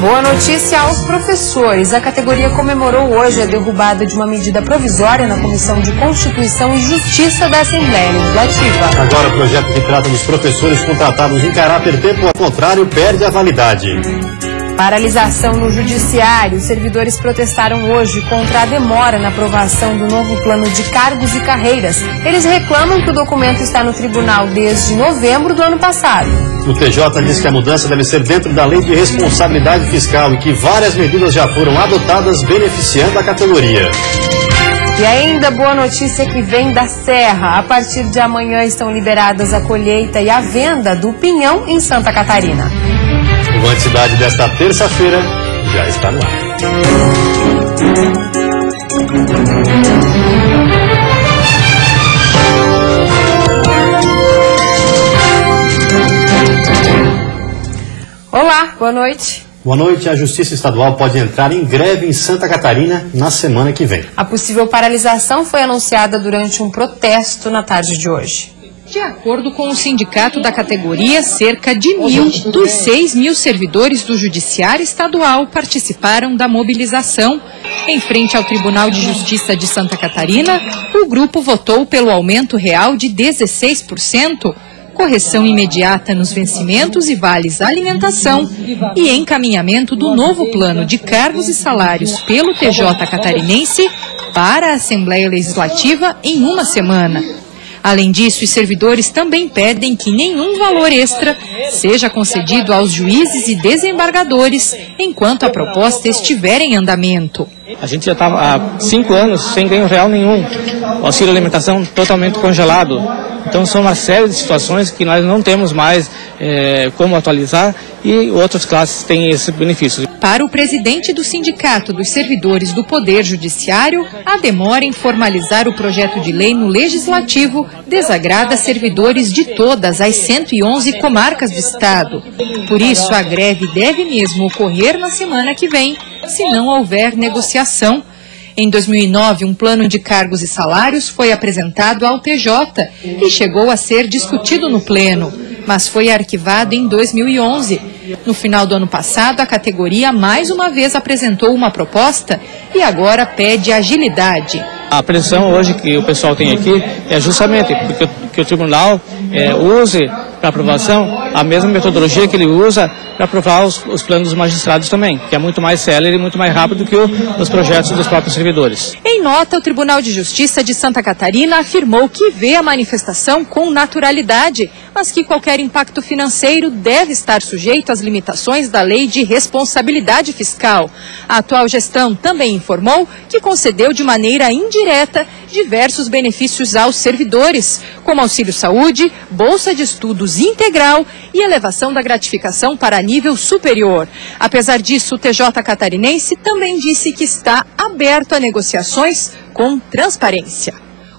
Boa notícia aos professores. A categoria comemorou hoje a derrubada de uma medida provisória na Comissão de Constituição e Justiça da Assembleia Legislativa. Agora o projeto que trata dos professores contratados em caráter temporário, ao contrário, perde a validade. Paralisação no Judiciário. Os servidores protestaram hoje contra a demora na aprovação do novo plano de cargos e carreiras. Eles reclamam que o documento está no tribunal desde novembro do ano passado. O TJ diz que a mudança deve ser dentro da lei de responsabilidade fiscal e que várias medidas já foram adotadas beneficiando a categoria. E ainda boa notícia que vem da Serra. A partir de amanhã estão liberadas a colheita e a venda do pinhão em Santa Catarina. O Voante Cidade desta terça-feira já está no ar. Olá, boa noite. Boa noite. A Justiça Estadual pode entrar em greve em Santa Catarina na semana que vem. A possível paralisação foi anunciada durante um protesto na tarde de hoje. De acordo com o sindicato da categoria, cerca de 1.000 dos 6.000 servidores do Judiciário Estadual participaram da mobilização. Em frente ao Tribunal de Justiça de Santa Catarina, o grupo votou pelo aumento real de 16%, correção imediata nos vencimentos e vales alimentação e encaminhamento do novo plano de cargos e salários pelo TJ catarinense para a Assembleia Legislativa em uma semana. Além disso, os servidores também pedem que nenhum valor extra seja concedido aos juízes e desembargadores enquanto a proposta estiver em andamento. A gente já estava há 5 anos sem ganho real nenhum, o auxílio alimentação totalmente congelado. Então são uma série de situações que nós não temos mais como atualizar e outras classes têm esse benefício. Para o presidente do Sindicato dos Servidores do Poder Judiciário, a demora em formalizar o projeto de lei no Legislativo desagrada servidores de todas as 111 comarcas do Estado. Por isso, a greve deve mesmo ocorrer na semana que vem, se não houver negociação. Em 2009, um plano de cargos e salários foi apresentado ao TJ e chegou a ser discutido no Pleno, mas foi arquivado em 2011. No final do ano passado, a categoria mais uma vez apresentou uma proposta e agora pede agilidade. A pressão hoje que o pessoal tem aqui é justamente porque que o tribunal use para aprovação a mesma metodologia que ele usa para aprovar os planos dos magistrados também, que é muito mais célere e muito mais rápido que os projetos dos próprios servidores. Em nota, o Tribunal de Justiça de Santa Catarina afirmou que vê a manifestação com naturalidade, mas que qualquer impacto financeiro deve estar sujeito às limitações da Lei de Responsabilidade Fiscal. A atual gestão também informou que concedeu de maneira indireta diversos benefícios aos servidores, como auxílio saúde, bolsa de estudos integral e elevação da gratificação para nível superior. Apesar disso, o TJ catarinense também disse que está aberto a negociações com transparência.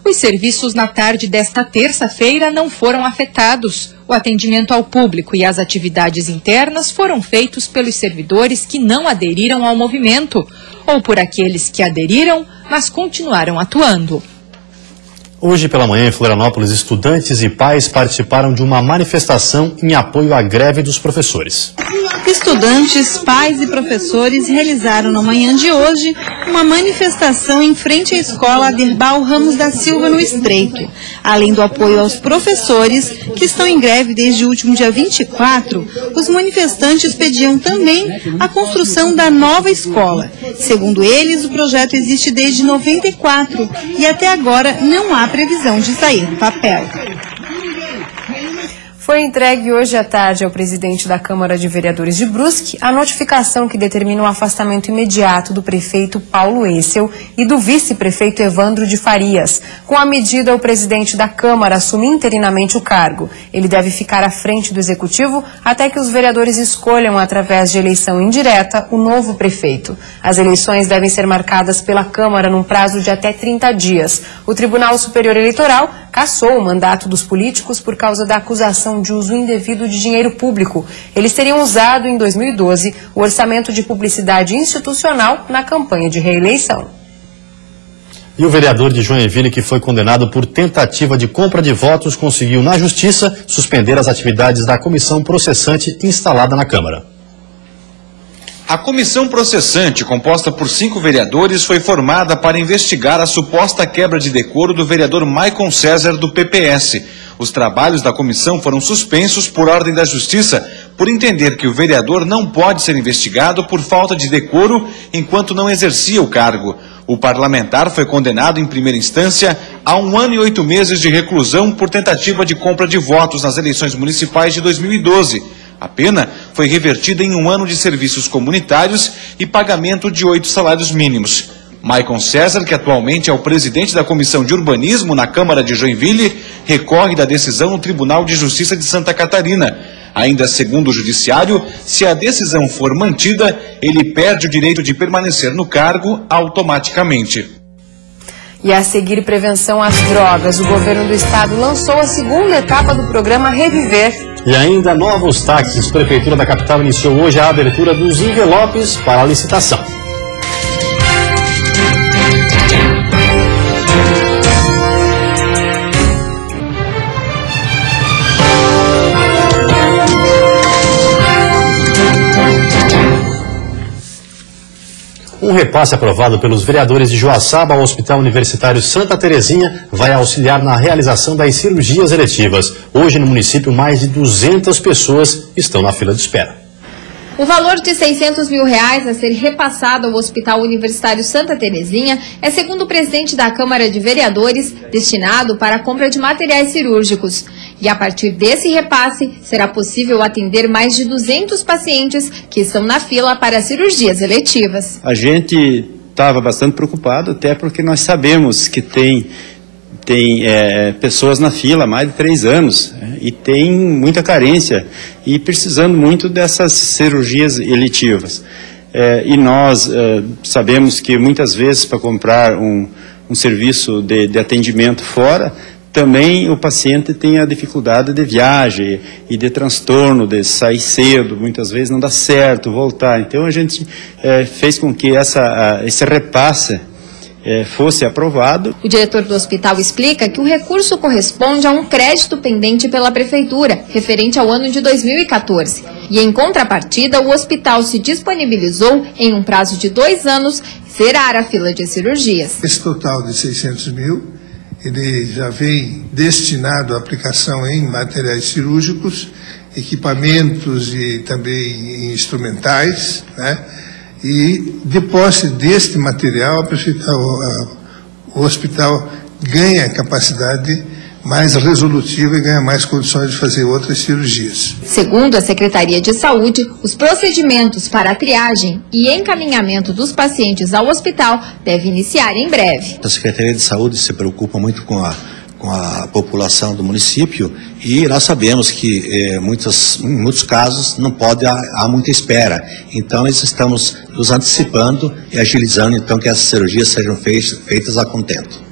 Os serviços na tarde desta terça-feira não foram afetados. O atendimento ao público e as atividades internas foram feitos pelos servidores que não aderiram ao movimento, ou por aqueles que aderiram, mas continuaram atuando. Hoje pela manhã, em Florianópolis, estudantes e pais participaram de uma manifestação em apoio à greve dos professores. Estudantes, pais e professores realizaram na manhã de hoje uma manifestação em frente à escola Aderbal Ramos da Silva, no Estreito. Além do apoio aos professores, que estão em greve desde o último dia 24, os manifestantes pediam também a construção da nova escola. Segundo eles, o projeto existe desde 94 e até agora não há previsão de sair do papel. Foi entregue hoje à tarde ao presidente da Câmara de Vereadores de Brusque a notificação que determina o afastamento imediato do prefeito Paulo Essel e do vice-prefeito Evandro de Farias. Com a medida, o presidente da Câmara assume interinamente o cargo. Ele deve ficar à frente do executivo até que os vereadores escolham, através de eleição indireta, o novo prefeito. As eleições devem ser marcadas pela Câmara num prazo de até 30 dias. O Tribunal Superior Eleitoral cassou o mandato dos políticos por causa da acusação de uso indevido de dinheiro público. Eles teriam usado, em 2012, o orçamento de publicidade institucional na campanha de reeleição. E o vereador de Joinville, que foi condenado por tentativa de compra de votos, conseguiu, na Justiça, suspender as atividades da comissão processante instalada na Câmara. A comissão processante, composta por 5 vereadores, foi formada para investigar a suposta quebra de decoro do vereador Maicon César, do PPS. Os trabalhos da comissão foram suspensos por ordem da Justiça, por entender que o vereador não pode ser investigado por falta de decoro enquanto não exercia o cargo. O parlamentar foi condenado em primeira instância a 1 ano e 8 meses de reclusão por tentativa de compra de votos nas eleições municipais de 2012. A pena foi revertida em 1 ano de serviços comunitários e pagamento de 8 salários mínimos. Maicon César, que atualmente é o presidente da Comissão de Urbanismo na Câmara de Joinville, recorre da decisão no Tribunal de Justiça de Santa Catarina. Ainda segundo o Judiciário, se a decisão for mantida, ele perde o direito de permanecer no cargo automaticamente. E a seguir, prevenção às drogas. O governo do estado lançou a segunda etapa do programa Reviver. E ainda novos táxis. A Prefeitura da capital iniciou hoje a abertura dos envelopes para a licitação. Um repasse aprovado pelos vereadores de Joaçaba ao Hospital Universitário Santa Terezinha vai auxiliar na realização das cirurgias eletivas. Hoje, no município, mais de 200 pessoas estão na fila de espera. O valor de R$600 mil a ser repassado ao Hospital Universitário Santa Terezinha é, segundo o presidente da Câmara de Vereadores, destinado para a compra de materiais cirúrgicos. E a partir desse repasse, será possível atender mais de 200 pacientes que estão na fila para cirurgias eletivas. A gente estava bastante preocupado, até porque nós sabemos que tem pessoas na fila há mais de 3 anos, e tem muita carência e precisando muito dessas cirurgias eletivas. E nós sabemos que muitas vezes para comprar um serviço de atendimento fora, também o paciente tem a dificuldade de viagem e de transtorno, de sair cedo, muitas vezes não dá certo, voltar. Então a gente fez com que esse repasse fosse aprovado. O diretor do hospital explica que o recurso corresponde a um crédito pendente pela Prefeitura, referente ao ano de 2014. E em contrapartida, o hospital se disponibilizou, em um prazo de 2 anos, zerar a fila de cirurgias. Esse total de 600 mil, ele já vem destinado à aplicação em materiais cirúrgicos, equipamentos e também instrumentais, né? E de posse deste material, o hospital ganha capacidade mais resolutiva e ganha mais condições de fazer outras cirurgias. Segundo a Secretaria de Saúde, os procedimentos para a triagem e encaminhamento dos pacientes ao hospital devem iniciar em breve. A Secretaria de Saúde se preocupa muito com a população do município e nós sabemos que em muitos casos não pode há muita espera. Então nós estamos nos antecipando e agilizando então que essas cirurgias sejam feitas a contento.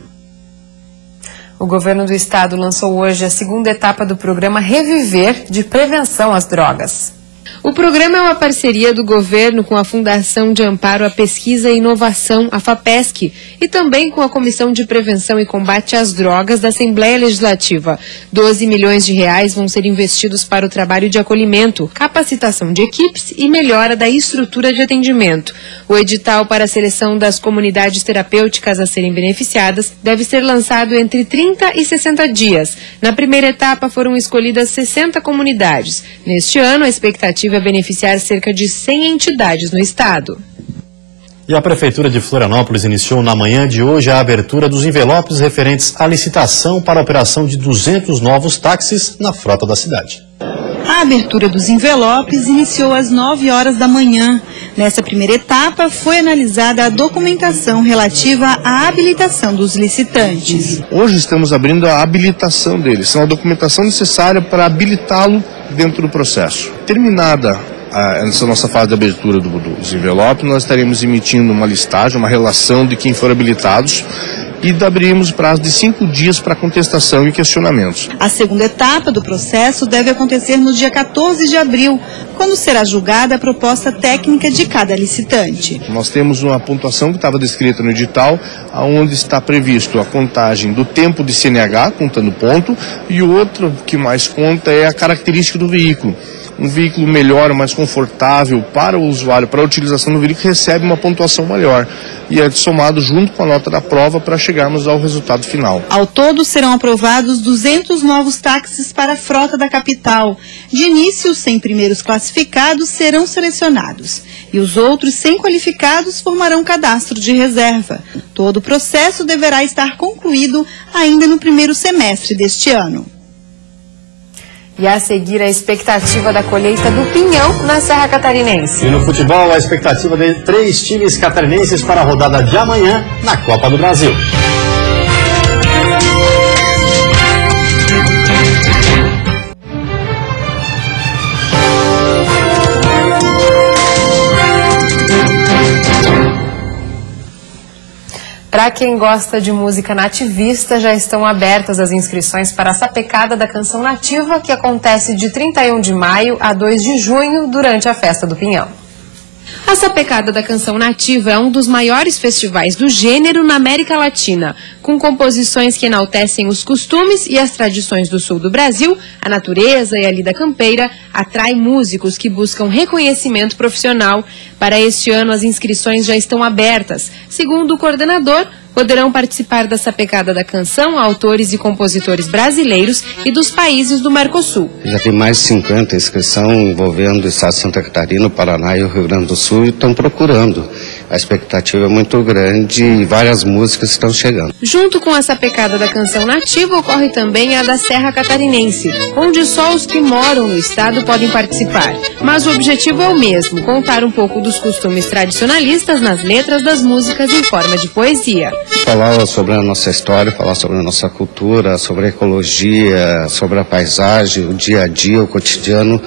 O governo do estado lançou hoje a segunda etapa do programa Reviver de prevenção às drogas. O programa é uma parceria do governo com a Fundação de Amparo à Pesquisa e Inovação, a FAPESC, e também com a Comissão de Prevenção e Combate às Drogas da Assembleia Legislativa. 12 milhões de reais vão ser investidos para o trabalho de acolhimento, capacitação de equipes e melhora da estrutura de atendimento. O edital para a seleção das comunidades terapêuticas a serem beneficiadas deve ser lançado entre 30 e 60 dias. Na primeira etapa foram escolhidas 60 comunidades. Neste ano, a expectativa é beneficiar cerca de 100 entidades no estado. E a Prefeitura de Florianópolis iniciou na manhã de hoje a abertura dos envelopes referentes à licitação para a operação de 200 novos táxis na frota da cidade. A abertura dos envelopes iniciou às 9 horas da manhã. Nessa primeira etapa, foi analisada a documentação relativa à habilitação dos licitantes. Hoje estamos abrindo a habilitação deles, são a documentação necessária para habilitá-lo dentro do processo. Terminada essa nossa fase de abertura dos envelopes, nós estaremos emitindo uma listagem, uma relação de quem for habilitados, e abrimos prazo de 5 dias para contestação e questionamentos. A segunda etapa do processo deve acontecer no dia 14 de abril, quando será julgada a proposta técnica de cada licitante. Nós temos uma pontuação que estava descrita no edital, onde está previsto a contagem do tempo de CNH, contando ponto, e o outro que mais conta é a característica do veículo. um veículo melhor, mais confortável para o usuário, para a utilização do veículo, recebe uma pontuação maior. E é somado junto com a nota da prova para chegarmos ao resultado final. Ao todo, serão aprovados 200 novos táxis para a frota da capital. De início, os 100 primeiros classificados serão selecionados e os outros 100 qualificados formarão cadastro de reserva. Todo o processo deverá estar concluído ainda no primeiro semestre deste ano. E a seguir, a expectativa da colheita do pinhão na Serra Catarinense. E no futebol, a expectativa de 3 times catarinenses para a rodada de amanhã na Copa do Brasil. Para quem gosta de música nativista, já estão abertas as inscrições para a Sapecada da Canção Nativa, que acontece de 31 de maio a 2 de junho, durante a Festa do Pinhão. A Sapecada da Canção Nativa é um dos maiores festivais do gênero na América Latina, com composições que enaltecem os costumes e as tradições do sul do Brasil. A natureza e a lida campeira atrai músicos que buscam reconhecimento profissional. Para este ano, as inscrições já estão abertas. Segundo o coordenador, poderão participar da Sapecada da Canção autores e compositores brasileiros e dos países do Mercosul. Já tem mais de 50 inscrições envolvendo o estado de Santa Catarina, o Paraná e o Rio Grande do Sul, e estão procurando. A expectativa é muito grande e várias músicas estão chegando. Junto com a Sapecada da Canção Nativa, ocorre também a da Serra Catarinense, onde só os que moram no estado podem participar. Mas o objetivo é o mesmo, contar um pouco dos costumes tradicionalistas nas letras das músicas em forma de poesia. Falar sobre a nossa história, falar sobre a nossa cultura, sobre a ecologia, sobre a paisagem, o dia a dia, o cotidiano,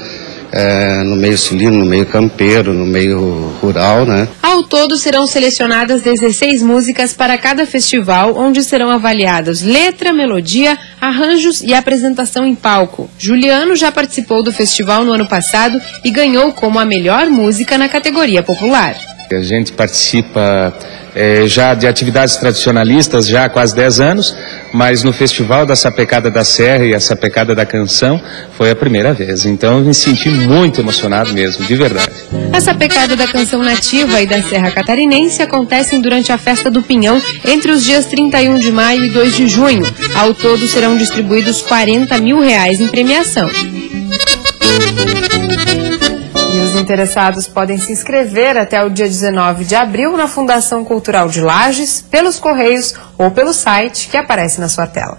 no meio sulino, no meio campeiro, no meio rural, né? Ao todo serão selecionadas 16 músicas para cada festival, onde serão avaliadas letra, melodia, arranjos e apresentação em palco. Juliano já participou do festival no ano passado e ganhou como a melhor música na categoria popular. A gente participa já de atividades tradicionalistas já há quase 10 anos, mas no Festival da Sapecada da Serra e a Sapecada da Canção foi a primeira vez. Então eu me senti muito emocionado mesmo, de verdade. A Sapecada da Canção Nativa e da Serra Catarinense acontecem durante a Festa do Pinhão entre os dias 31 de maio e 2 de junho. Ao todo serão distribuídos R$40 mil em premiação. Interessados podem se inscrever até o dia 19 de abril na Fundação Cultural de Lages, pelos correios ou pelo site que aparece na sua tela.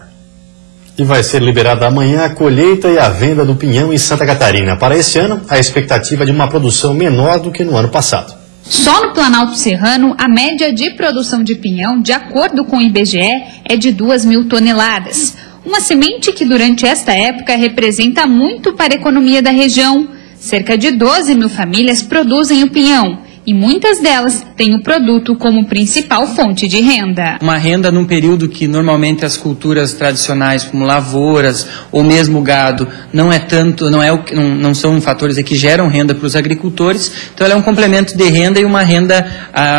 E vai ser liberada amanhã a colheita e a venda do pinhão em Santa Catarina. Para esse ano, a expectativa é de uma produção menor do que no ano passado. Só no Planalto Serrano, a média de produção de pinhão, de acordo com o IBGE, é de 2.000 toneladas. Uma semente que durante esta época representa muito para a economia da região. Cerca de 12.000 famílias produzem o pinhão e muitas delas têm o produto como principal fonte de renda. Uma renda num período que normalmente as culturas tradicionais, como lavouras ou mesmo gado, não são fatores que geram renda para os agricultores. Então ela é um complemento de renda e uma renda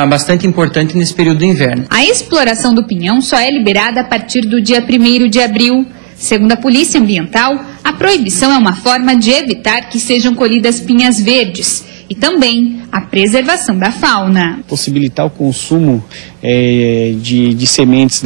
bastante importante nesse período do inverno. A exploração do pinhão só é liberada a partir do dia 1º de abril. Segundo a Polícia Ambiental, a proibição é uma forma de evitar que sejam colhidas pinhas verdes e também a preservação da fauna. Possibilitar o consumo de sementes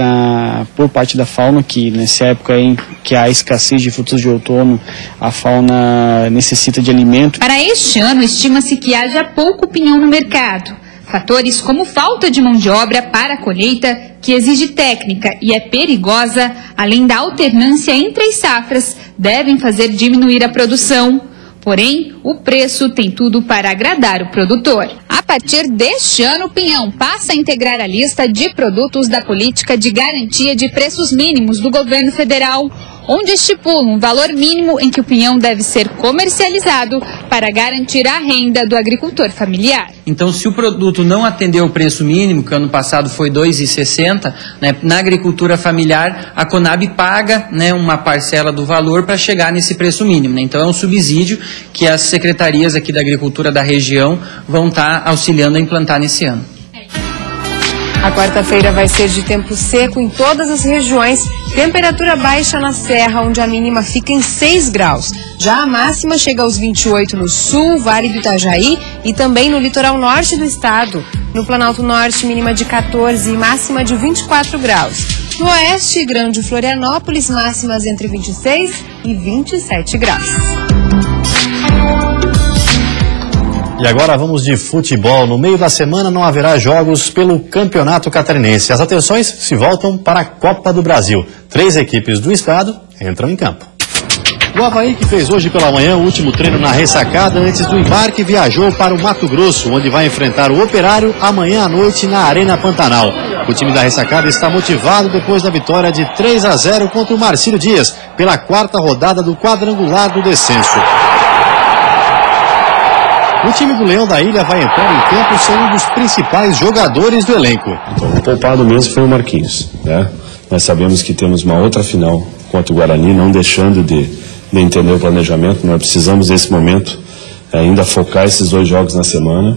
por parte da fauna, que nessa época em que há escassez de frutos de outono, a fauna necessita de alimento. Para este ano, estima-se que haja pouco pinhão no mercado. Fatores como falta de mão de obra para a colheita, que exige técnica e é perigosa, além da alternância entre as safras, devem fazer diminuir a produção. Porém, o preço tem tudo para agradar o produtor. A partir deste ano, o pinhão passa a integrar a lista de produtos da Política de Garantia de Preços Mínimos do governo federal, onde estipula um valor mínimo em que o pinhão deve ser comercializado para garantir a renda do agricultor familiar. Então, se o produto não atender o preço mínimo, que ano passado foi R$ 2,60, na agricultura familiar, a Conab paga uma parcela do valor para chegar nesse preço mínimo. Então, é um subsídio que as secretarias aqui da agricultura da região vão estar auxiliando a implantar nesse ano. A quarta-feira vai ser de tempo seco em todas as regiões, temperatura baixa na Serra, onde a mínima fica em 6 graus. Já a máxima chega aos 28 no sul, Vale do Itajaí e também no litoral norte do estado. No Planalto Norte, mínima de 14 e máxima de 24 graus. No oeste, Grande Florianópolis, máximas entre 26 e 27 graus. E agora vamos de futebol. No meio da semana não haverá jogos pelo Campeonato Catarinense. As atenções se voltam para a Copa do Brasil. 3 equipes do estado entram em campo. O Avaí, que fez hoje pela manhã o último treino na ressacada antes do embarque, viajou para o Mato Grosso, onde vai enfrentar o Operário amanhã à noite na Arena Pantanal. O time da ressacada está motivado depois da vitória de 3-0 contra o Marcílio Dias, pela 4ª rodada do quadrangular do descenso. O time do Leão da Ilha vai entrar em campo sem um dos principais jogadores do elenco. Então, o poupado mesmo foi o Marquinhos, né? Nós sabemos que temos uma outra final contra o Guarani, não deixando de entender o planejamento. Nós precisamos nesse momento ainda focar esses 2 jogos na semana,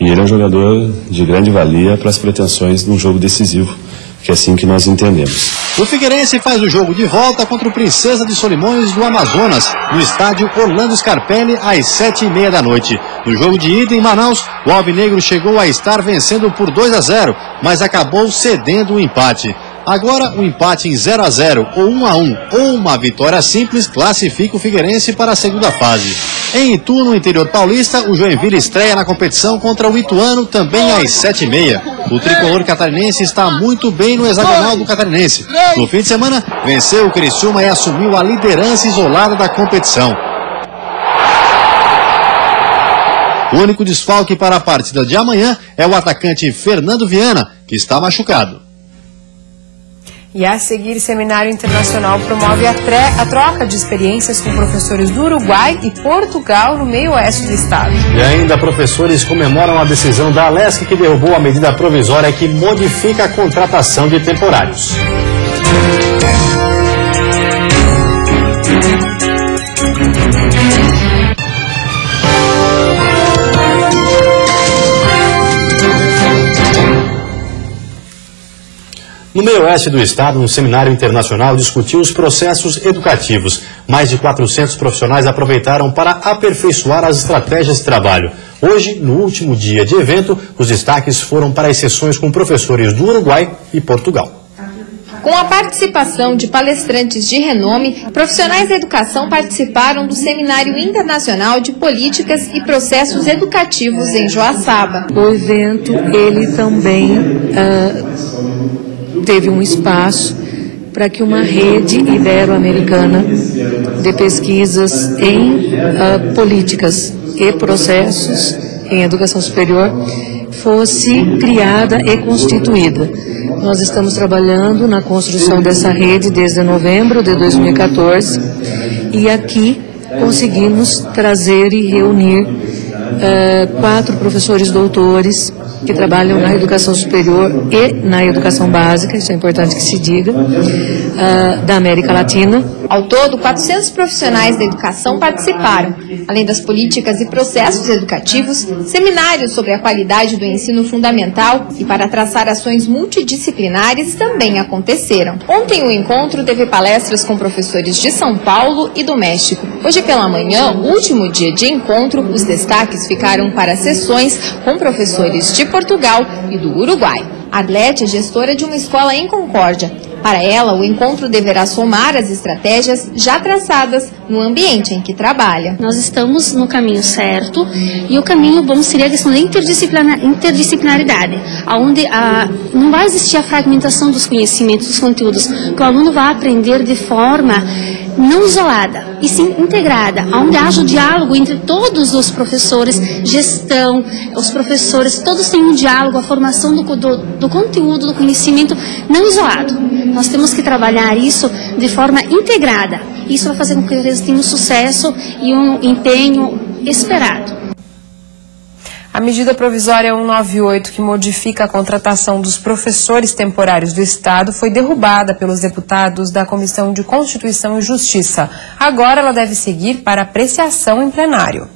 e ele é um jogador de grande valia para as pretensões de um jogo decisivo, que é assim que nós entendemos. O Figueirense faz o jogo de volta contra o Princesa de Solimões do Amazonas, no estádio Orlando Scarpelli, às 7h30 da noite. No jogo de ida em Manaus, o alvinegro chegou a estar vencendo por 2-0, mas acabou cedendo o empate. Agora, um empate em 0-0 ou 1-1 ou uma vitória simples classifica o Figueirense para a segunda fase. Em Itu, no interior paulista, o Joinville estreia na competição contra o Ituano também às 7h30. O tricolor catarinense está muito bem no hexagonal do Catarinense. No fim de semana, venceu o Criciúma e assumiu a liderança isolada da competição. O único desfalque para a partida de amanhã é o atacante Fernando Viana, que está machucado. E a seguir, Seminário Internacional promove a troca de experiências com professores do Uruguai e Portugal no meio oeste do estado. E ainda professores comemoram a decisão da Alesc, que derrubou a medida provisória que modifica a contratação de temporários. No meio oeste do estado, um seminário internacional discutiu os processos educativos. Mais de 400 profissionais aproveitaram para aperfeiçoar as estratégias de trabalho. Hoje, no último dia de evento, os destaques foram para as sessões com professores do Uruguai e Portugal. Com a participação de palestrantes de renome, profissionais da educação participaram do Seminário Internacional de Políticas e Processos Educativos em Joaçaba. O evento, ele também teve um espaço para que uma rede ibero-americana de pesquisas em políticas e processos em educação superior fosse criada e constituída. Nós estamos trabalhando na construção dessa rede desde novembro de 2014 e aqui conseguimos trazer e reunir 4 professores doutores que trabalham na educação superior e na educação básica, isso é importante que se diga, da América Latina. Ao todo, 400 profissionais da educação participaram. Além das políticas e processos educativos, seminários sobre a qualidade do ensino fundamental e para traçar ações multidisciplinares também aconteceram. Ontem o encontro teve palestras com professores de São Paulo e do México. Hoje pela manhã, último dia de encontro, os destaques ficaram para sessões com professores de Portugal e do Uruguai. Arlete é gestora de uma escola em Concórdia. Para ela, o encontro deverá somar as estratégias já traçadas no ambiente em que trabalha. Nós estamos no caminho certo e o caminho bom seria a questão da interdisciplinaridade, onde não vai existir a fragmentação dos conhecimentos, dos conteúdos, que o aluno vai aprender de forma não isolada, e sim integrada, onde haja o diálogo entre todos os professores, gestão, os professores, todos têm um diálogo, a formação do conteúdo, do conhecimento não isolado. Nós temos que trabalhar isso de forma integrada. Isso vai fazer com que eles tenham um sucesso e um empenho esperado. A medida provisória 198, que modifica a contratação dos professores temporários do Estado, foi derrubada pelos deputados da Comissão de Constituição e Justiça. Agora ela deve seguir para apreciação em plenário.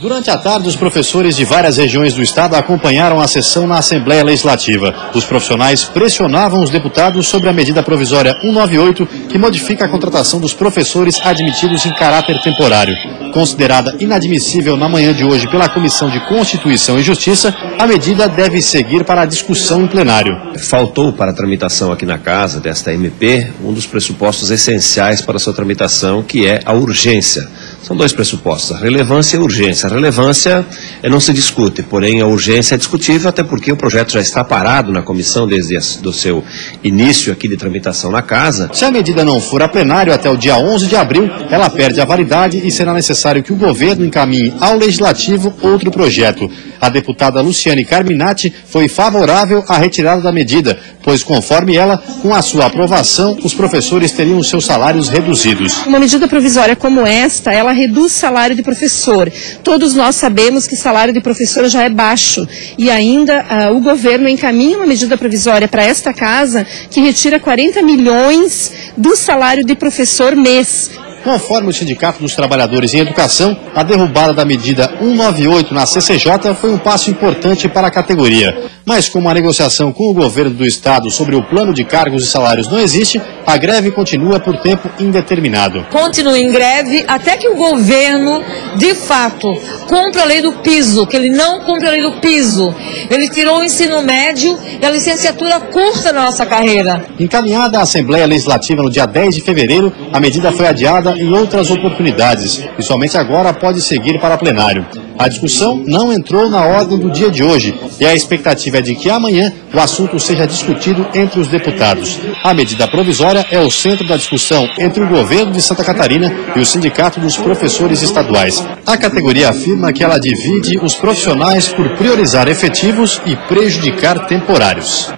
Durante a tarde, os professores de várias regiões do estado acompanharam a sessão na Assembleia Legislativa. Os profissionais pressionavam os deputados sobre a medida provisória 198, que modifica a contratação dos professores admitidos em caráter temporário. Considerada inadmissível na manhã de hoje pela Comissão de Constituição e Justiça, a medida deve seguir para a discussão em plenário. Faltou para a tramitação aqui na casa desta MP um dos pressupostos essenciais para a sua tramitação, que é a urgência. São dois pressupostos, a relevância e a urgência. A relevância não se discute, porém a urgência é discutível, até porque o projeto já está parado na comissão desde o seu início aqui de tramitação na casa. Se a medida não for a plenário até o dia 11 de abril, ela perde a validade e será necessário que o governo encaminhe ao Legislativo outro projeto. A deputada Luciane Carminati foi favorável à retirada da medida, pois, conforme ela, com a sua aprovação, os professores teriam seus salários reduzidos. Uma medida provisória como esta, ela reduz o salário de professor. Todos nós sabemos que o salário de professor já é baixo e ainda o governo encaminha uma medida provisória para esta casa que retira 40 milhões do salário de professor mês. Conforme o Sindicato dos Trabalhadores em Educação, a derrubada da medida 198 na CCJ foi um passo importante para a categoria. Mas como a negociação com o governo do estado sobre o plano de cargos e salários não existe, a greve continua por tempo indeterminado. Continua em greve até que o governo, de fato, cumpra a lei do piso, que ele não cumpre a lei do piso. Ele tirou o ensino médio e a licenciatura curta na nossa carreira. Encaminhada à Assembleia Legislativa no dia 10 de fevereiro, a medida foi adiada em outras oportunidades e somente agora pode seguir para plenário. A discussão não entrou na ordem do dia de hoje e a expectativa é de que amanhã o assunto seja discutido entre os deputados. A medida provisória é o centro da discussão entre o governo de Santa Catarina e o Sindicato dos Professores Estaduais. A categoria afirma que ela divide os profissionais por priorizar efetivos e prejudicar temporários.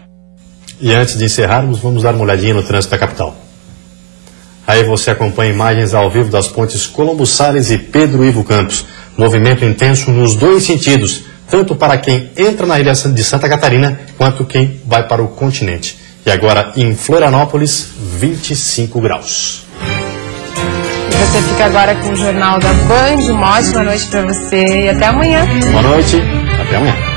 E antes de encerrarmos, vamos dar uma olhadinha no trânsito da capital. Aí você acompanha imagens ao vivo das pontes Colombo Salles e Pedro Ivo Campos. Movimento intenso nos dois sentidos, tanto para quem entra na ilha de Santa Catarina, quanto quem vai para o continente. E agora em Florianópolis, 25 graus. E você fica agora com o Jornal da Band. Uma ótima noite para você e até amanhã. Boa noite, até amanhã.